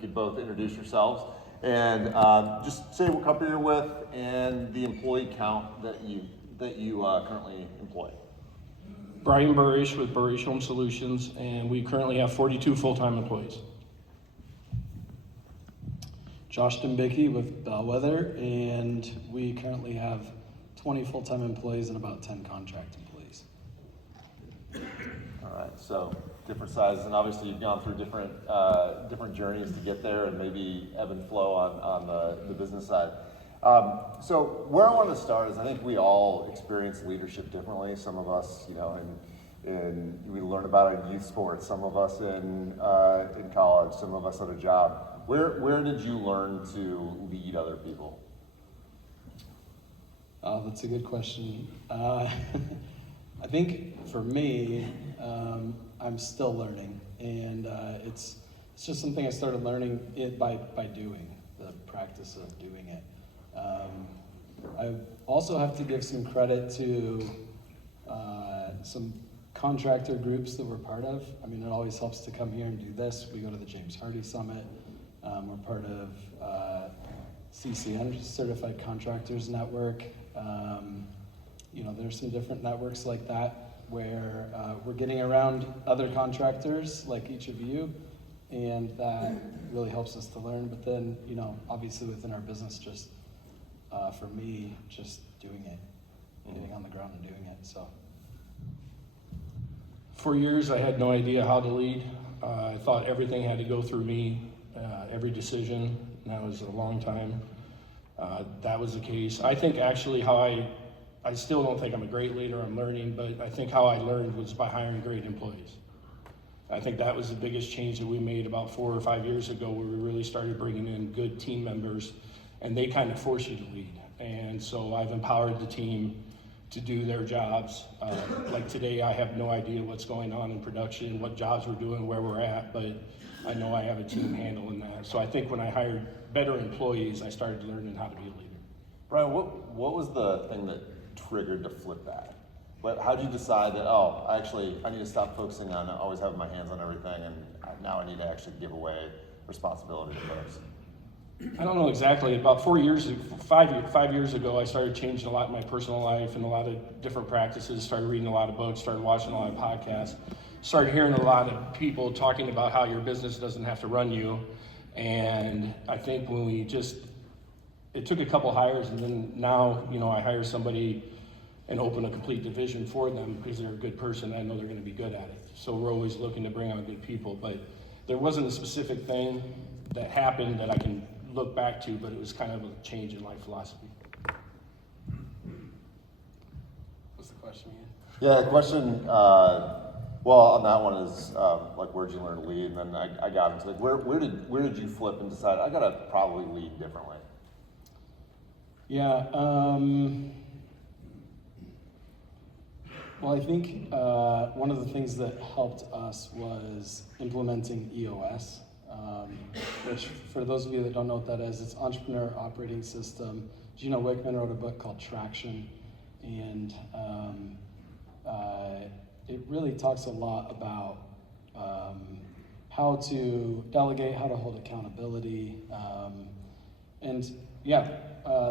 You could both introduce yourselves and just say what company you're with and the employee count that you currently employ. Brian Buresh with Buresh Home Solutions, and we currently have 42 full-time employees. Josh Dembicki with Bellwether, and we currently have 20 full-time employees and about 10 contract employees. All right, so different sizes, and obviously you've gone through different journeys to get there, and maybe ebb and flow on the business side. So where I wanted to start is I think we all experience leadership differently. Some of us, we learn about it in youth sports. Some of us in college. Some of us at a job. Where did you learn to lead other people? That's a good question. I think for me, I'm still learning, and it's just something I started learning by doing, the practice of doing it. I also have to give some credit to some contractor groups that we're part of. I mean, it always helps to come here and do this. We go to the James Hardy Summit. We're part of CCN, Certified Contractors Network. There's some different networks like that where we're getting around other contractors like each of you, and that really helps us to learn. But then, obviously within our business, just for me, just doing it, getting on the ground and doing it. So, For years, I had no idea how to lead. I thought everything had to go through me, every decision, and that was a long time. That was the case. I think actually I still don't think I'm a great leader, I'm learning, but I think how I learned was by hiring great employees. I think that was the biggest change that we made about 4 or 5 years ago, where we really started bringing in good team members, and they kind of force you to lead. And so I've empowered the team to do their jobs. Like today, I have no idea what's going on in production, what jobs we're doing, where we're at, but I know I have a team handling that. So I think when I hired better employees, I started learning how to be a leader. Brian, what was the thing that triggered to flip that? But how did you decide that, I need to stop focusing on always having my hands on everything, and now I need to actually give away responsibility to folks? I don't know exactly. About 5 years ago, I started changing a lot in my personal life and a lot of different practices, started reading a lot of books, started watching a lot of podcasts, started hearing a lot of people talking about how your business doesn't have to run you. And I think it took a couple hires, and then now, I hire somebody and open a complete division for them because they're a good person. I know they're going to be good at it. So we're always looking to bring on good people. But there wasn't a specific thing that happened that I can look back to, but it was kind of a change in life philosophy. What's the question again? Yeah, the question, on that one is where'd you learn to lead? And then I got into where did you flip and decide I gotta probably lead differently? Yeah. Well, I think one of the things that helped us was implementing EOS, which, for those of you that don't know what that is, it's Entrepreneur Operating System. Gino Wickman wrote a book called Traction, and it really talks a lot about how to delegate, how to hold accountability,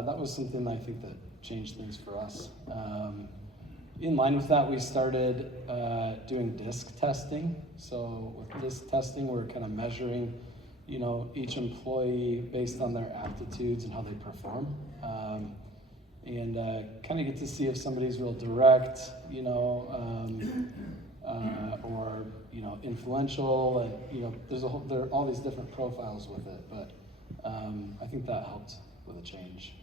that was something I think that changed things for us. In line with that, we started doing DISC testing. So with DISC testing, we're kind of measuring, each employee based on their aptitudes and how they perform, and kind of get to see if somebody's real direct, or influential, and there are all these different profiles with it. But I think that helped with a change.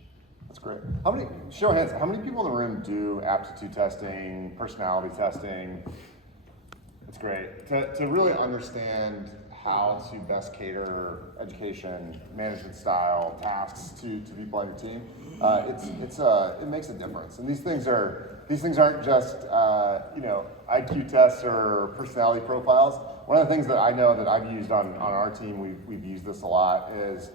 That's great. Show of hands, how many people in the room do aptitude testing, personality testing? It's great. To really understand how to best cater education, management style, tasks to people on your team, it makes a difference. And these things aren't just IQ tests or personality profiles. One of the things that I know that I've used on our team, we've used this a lot, is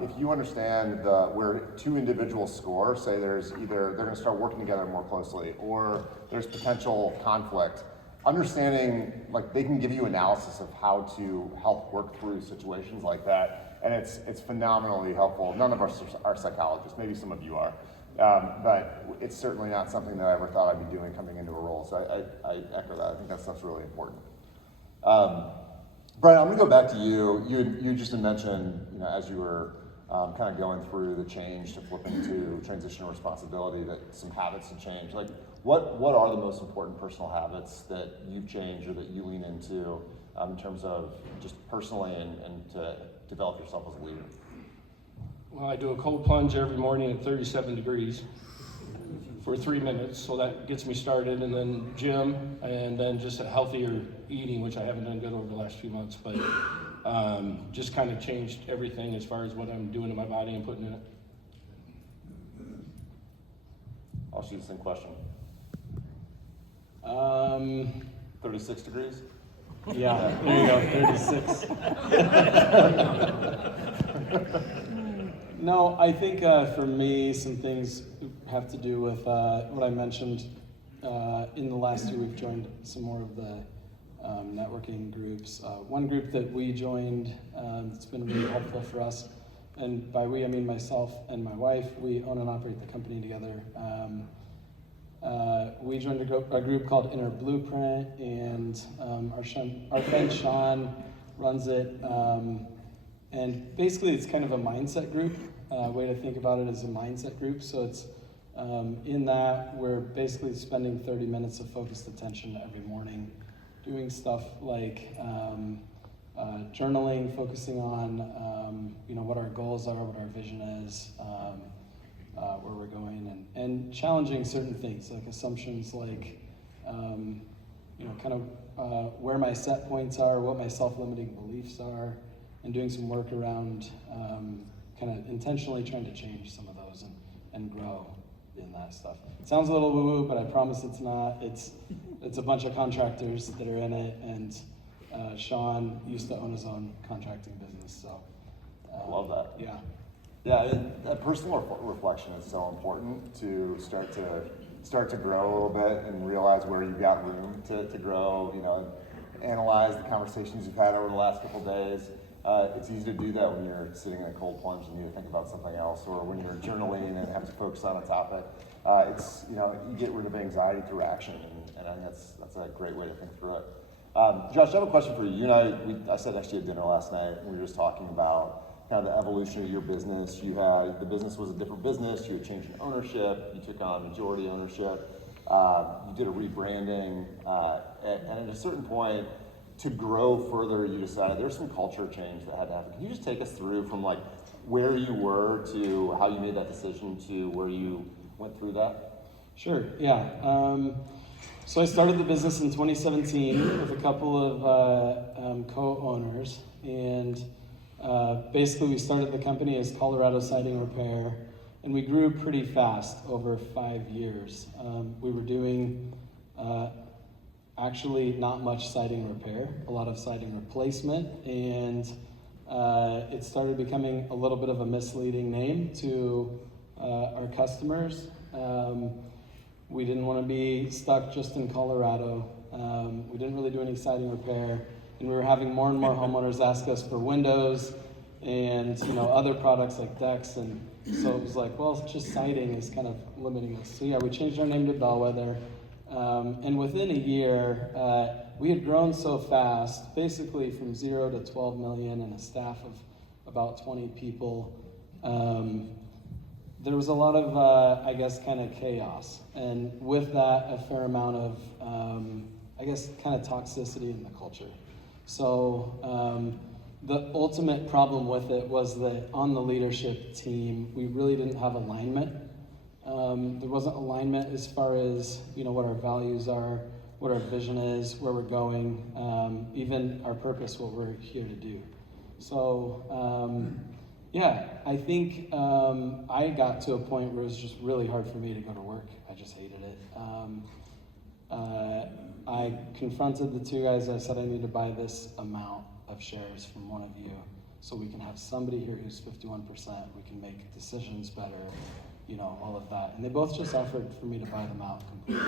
if you understand where two individuals score, say there's either they're going to start working together more closely, or there's potential conflict, understanding, like, they can give you analysis of how to help work through situations like that, and it's phenomenally helpful. None of us are psychologists, maybe some of you are, but it's certainly not something that I ever thought I'd be doing coming into a role, so I echo that. I think that stuff's really important. Brian, I'm gonna go back to you. You just mentioned, as you were kind of going through the change to flip into transitional responsibility, that some habits have changed. Like, what are the most important personal habits that you've changed or that you lean into in terms of just personally and to develop yourself as a leader? Well, I do a cold plunge every morning at 37 degrees for 3 minutes, so that gets me started, and then gym, and then just a healthier eating, which I haven't done good over the last few months, but just kind of changed everything as far as what I'm doing to my body and putting in it. I'll shoot the same question. 36 degrees? Yeah, there you go, 36. No, I think for me, some things have to do with what I mentioned. In the last year, we've joined some more of the networking groups. One group that we joined, it's been really helpful for us, and by we I mean myself and my wife. We own and operate the company together. We joined a group called Inner Blueprint, and our friend Sean runs it. And basically, it's kind of a mindset group. Way to think about it is a mindset group. So it's in that we're basically spending 30 minutes of focused attention every morning, doing stuff like journaling, focusing on what our goals are, what our vision is, where we're going, and challenging certain things like assumptions, like kind of where my set points are, what my self-limiting beliefs are, and doing some work around kind of intentionally trying to change some of those and grow in that stuff. It sounds a little woo-woo, but I promise it's not. It's a bunch of contractors that are in it, and Sean used to own his own contracting business, so. I love that. Yeah. Yeah, that personal reflection is so important to start to grow a little bit and realize where you've got room to grow, analyze the conversations you've had over the last couple of days. It's easy to do that when you're sitting in a cold plunge and you need to think about something else, or when you're journaling and have to focus on a topic. You get rid of anxiety through action, and I think that's a great way to think through it. Josh, I have a question for you. You and I sat next to you at dinner last night, and we were just talking about kind of the evolution of your business. The business was a different business. You had changed in ownership. You took on majority ownership. You did a rebranding, and at a certain point, to grow further, you decided there's some culture change that had to happen. Can you just take us through from like where you were to how you made that decision to where you went through that? Sure, yeah. So I started the business in 2017 with a couple of co-owners, and basically we started the company as Colorado Siding Repair, and we grew pretty fast over 5 years. We were doing actually not much siding repair, a lot of siding replacement, and it started becoming a little bit of a misleading name to our customers. We didn't want to be stuck just in Colorado. We didn't really do any siding repair, and we were having more and more homeowners ask us for windows and other products like decks, and so it was like, well, just siding is kind of limiting us. So yeah, we changed our name to Bellwether. And within a year, we had grown so fast, basically from 0 to 12 million and a staff of about 20 people. There was a lot of, kind of chaos. And with that, a fair amount of, kind of toxicity in the culture. So the ultimate problem with it was that on the leadership team, we really didn't have alignment. There wasn't alignment as far as what our values are, what our vision is, where we're going, even our purpose, what we're here to do. So I think I got to a point where it was just really hard for me to go to work. I just hated it. I confronted the two guys. I said, I need to buy this amount of shares from one of you so we can have somebody here who's 51%. We can make decisions better. all of that. And they both just offered for me to buy them out completely.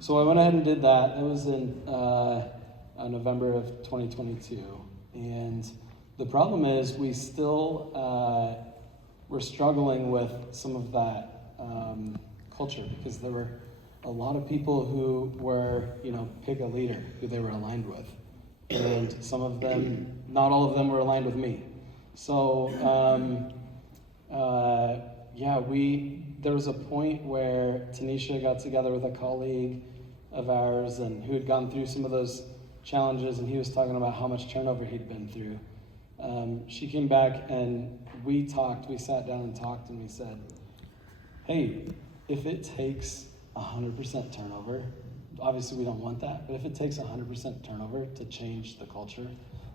So I went ahead and did that. That was in November of 2022. And the problem is we still, we're struggling with some of that culture, because there were a lot of people who were, pick a leader who they were aligned with. And some of them, not all of them were aligned with me. So, there was a point where Tanisha got together with a colleague of ours and who had gone through some of those challenges, and he was talking about how much turnover he'd been through. She came back and we sat down and talked, and we said, hey, if it takes 100% turnover, obviously we don't want that, but if it takes 100% turnover to change the culture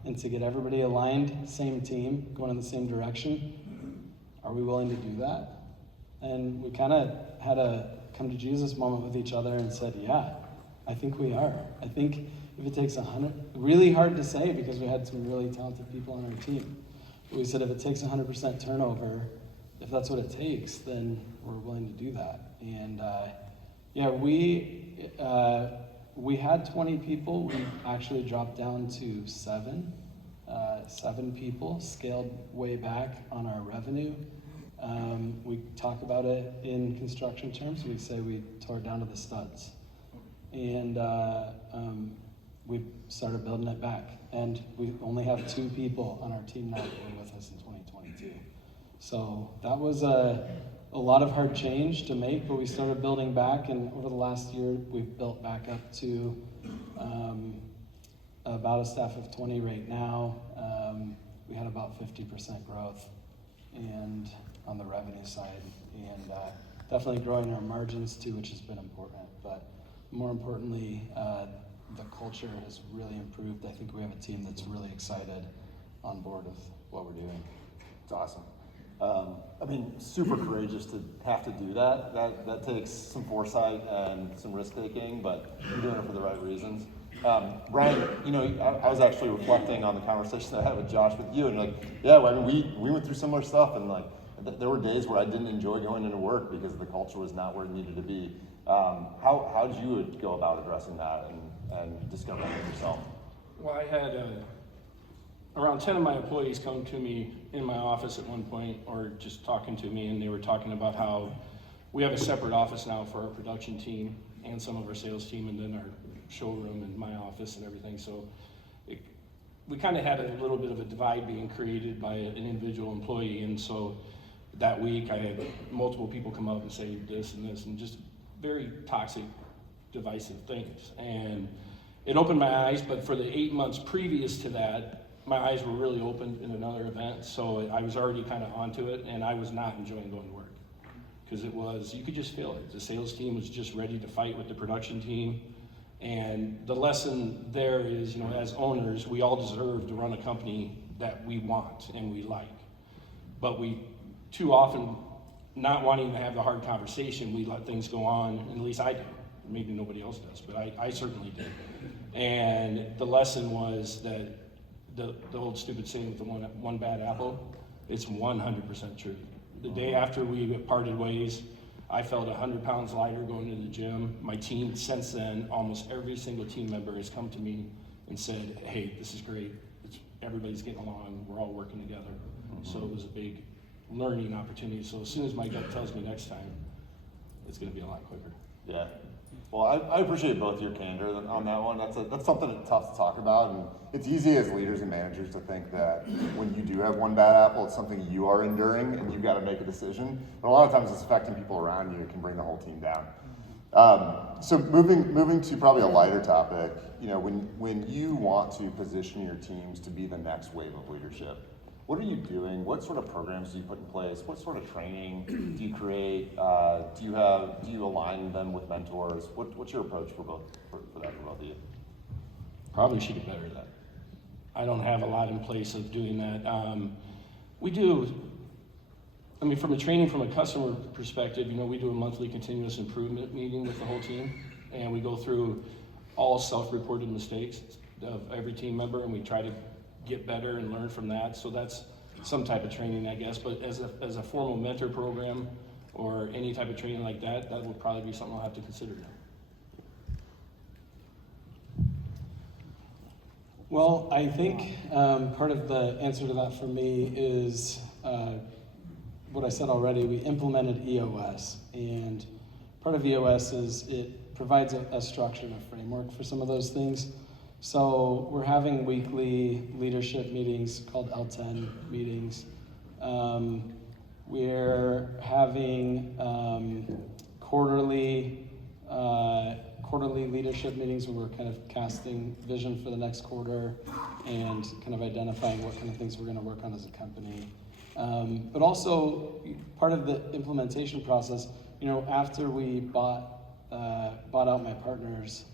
and to get everybody aligned, same team, going in the same direction, are we willing to do that? And we kind of had a come to Jesus moment with each other and said, yeah, I think we are. I think if it takes 100, really hard to say because we had some really talented people on our team. But we said if it takes 100% turnover, if that's what it takes, then we're willing to do that. And we had 20 people. We actually dropped down to 7 people, scaled way back on our revenue. We talk about it in construction terms. We say we tore it down to the studs. And we started building it back. And we only have 2 people on our team now that were with us in 2022. So that was a lot of hard change to make, but we started building back, and over the last year, we've built back up to about a staff of 20 right now. We had about 50% growth and on the revenue side, and definitely growing our margins too, which has been important. But more importantly, the culture has really improved. I think we have a team that's really excited on board with what we're doing. It's awesome. Super courageous to have to do that. That takes some foresight and some risk taking, but you're doing it for the right reasons. Brian, I was actually reflecting on the conversation that I had with Josh with you, and we went through similar stuff, and there were days where I didn't enjoy going into work because the culture was not where it needed to be. How did you go about addressing that and discovering it yourself? Well, I had around 10 of my employees come to me in my office at one point, or just talking to me, and they were talking about how we have a separate office now for our production team and some of our sales team, and then our showroom and my office and everything. So we kind of had a little bit of a divide being created by an individual employee, and so that week I had multiple people come up and say this and this, and just very toxic, divisive things. And it opened my eyes, but for the 8 months previous to that, my eyes were really opened in another event, so I was already kind of onto it, and I was not enjoying going to work. Because you could just feel it. The sales team was just ready to fight with the production team. And the lesson there is, as owners, we all deserve to run a company that we want and we like. But we, too often, not wanting to have the hard conversation, we let things go on, and at least I do. Maybe nobody else does, but I certainly did. And the lesson was that the old stupid saying with the one bad apple, it's 100% true. The day after we parted ways, I felt 100 pounds lighter going to the gym. My team, since then, almost every single team member has come to me and said, hey, this is great. Everybody's getting along. We're all working together. Mm-hmm. So it was a big learning opportunity. So as soon as my gut tells me next time, it's going to be a lot quicker. Yeah. Well, I appreciate both your candor on that one. That's something that's tough to talk about, and it's easy as leaders and managers to think that when you do have one bad apple, it's something you are enduring and you've got to make a decision. But a lot of times it's affecting people around you. It can bring the whole team down. So moving to probably a lighter topic, when you want to position your teams to be the next wave of leadership, what are you doing? What sort of programs do you put in place? What sort of training do you create? Do you align them with mentors? What's your approach for that for both of you? Probably should get better at that. I don't have a lot in place of doing that. We do. From a training from a customer perspective, we do a monthly continuous improvement meeting with the whole team, and we go through all self-reported mistakes of every team member, and we try to get better and learn from that. So that's some type of training, I guess. But as a formal mentor program, or any type of training like that, that would probably be something I'll have to consider now. Well, I think part of the answer to that for me is what I said already. We implemented EOS, and part of EOS is it provides a structure and a framework for some of those things. So we're having weekly leadership meetings called L10 meetings. We're having quarterly leadership meetings where we're kind of casting vision for the next quarter and kind of identifying what kind of things we're going to work on as a company. But also part of the implementation process, you know, after we bought out my partners,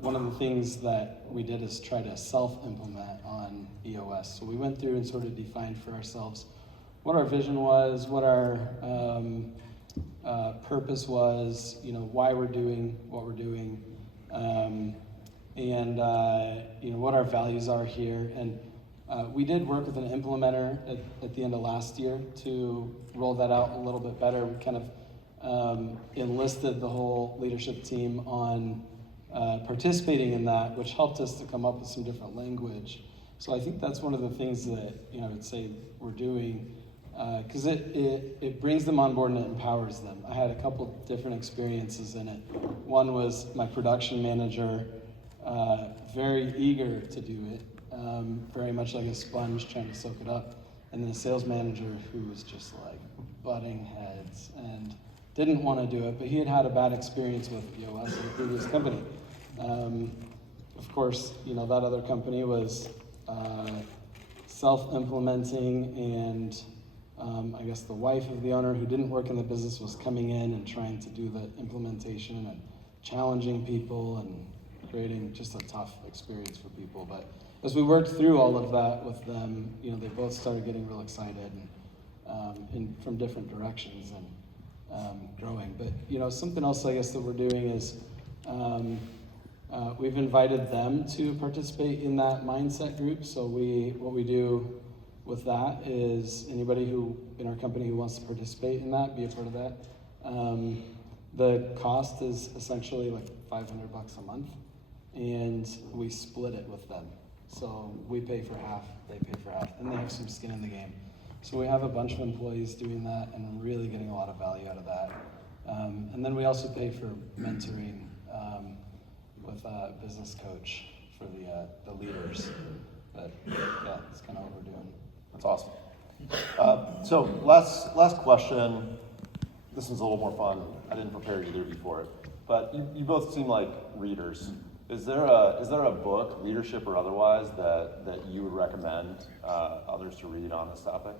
one of the things that we did is try to self-implement on EOS. So we went through and sort of defined for ourselves what our vision was, what our purpose was, you know, why we're doing what we're doing, and you know, what our values are here. And we did work with an implementer at the end of last year to roll that out a little bit better. We kind of enlisted the whole leadership team on participating in that, which helped us to come up with some different language. So I think that's one of the things that, you know, I would say we're doing, because it brings them on board and it empowers them. I had a couple different experiences in it. One was my production manager, very eager to do it, very much like a sponge trying to soak it up, and then a sales manager who was just like butting heads and didn't want to do it, but he had had a bad experience with EOS at a previous company. Of course, you know, that other company was self-implementing, and I guess the wife of the owner who didn't work in the business was coming in and trying to do the implementation and challenging people and creating just a tough experience for people. But as we worked through all of that with them, you know, they both started getting real excited and from different directions and growing. But, you know, something else I guess that we're doing is we've invited them to participate in that mindset group. So what we do with that is anybody who in our company who wants to participate in that, be a part of that. The cost is essentially like $500 a month, and we split it with them. So we pay for half, they pay for half, and they have some skin in the game. So we have a bunch of employees doing that, and I'm really getting a lot of value out of that. And then we also pay for mentoring with a business coach for the leaders. But yeah, that's kind of what we're doing. That's awesome. So last question. This one's a little more fun. I didn't prepare either of you for it, but you both seem like readers. Is there a book, leadership or otherwise, that you would recommend others to read on this topic?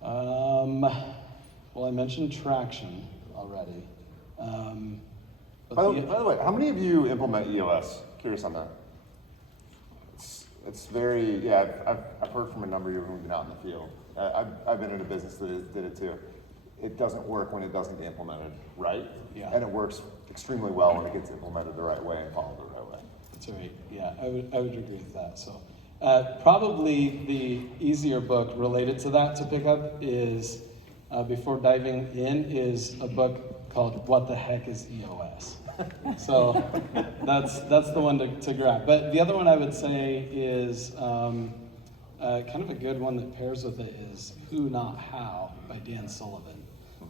Well, I mentioned Traction already. By the way, how many of you implement EOS? Curious on that. It's very, yeah, I've heard from a number of you when we've been out in the field. I've been in a business that did it too. It doesn't work when it doesn't get implemented right. Yeah. And it works extremely well when it gets implemented the right way and followed the right way. That's right. Yeah, I would agree with that. So probably the easier book related to that to pick up is, before diving in, is a book called What the Heck is EOS? So that's the one to grab. But the other one I would say is kind of a good one that pairs with it is Who Not How by Dan Sullivan.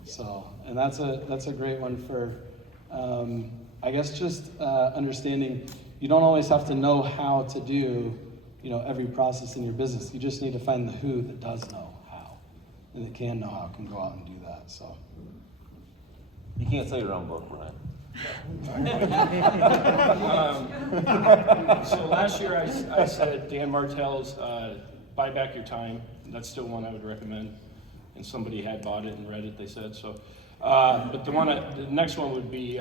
So, and that's a great one for, I guess just understanding you don't always have to know how to do, you know, every process in your business. You just need to find the who that does know how, and that can know how, can go out and do that. So You can't say your own book, Brian. So last year I said Dan Martell's Buy Back Your Time. That's still one I would recommend. And somebody had bought it and read it, they said. So, but the next one would be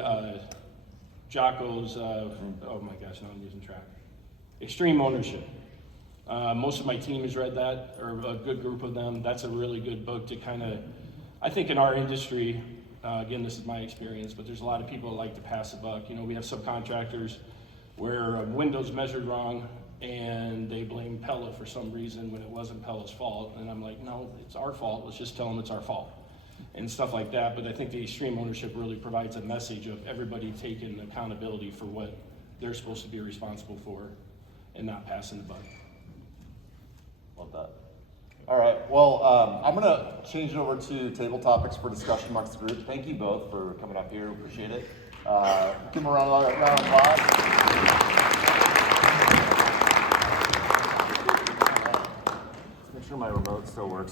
Jocko's, oh my gosh, now I'm losing track. Extreme Ownership. Most of my team has read that, or a good group of them. That's a really good book to kind of, I think in our industry, again, this is my experience, but there's a lot of people that like to pass the buck. You know, we have subcontractors where a window's measured wrong and they blame Pella for some reason when it wasn't Pella's fault. And I'm like, no, it's our fault. Let's just tell them it's our fault and stuff like that. But I think the extreme ownership really provides a message of everybody taking accountability for what they're supposed to be responsible for and not passing the buck. Love that. All right, well, I'm gonna change it over to table topics for discussion amongst the group. Thank you both for coming up here, appreciate it. Give them a round of applause. Let's make sure my remote still works.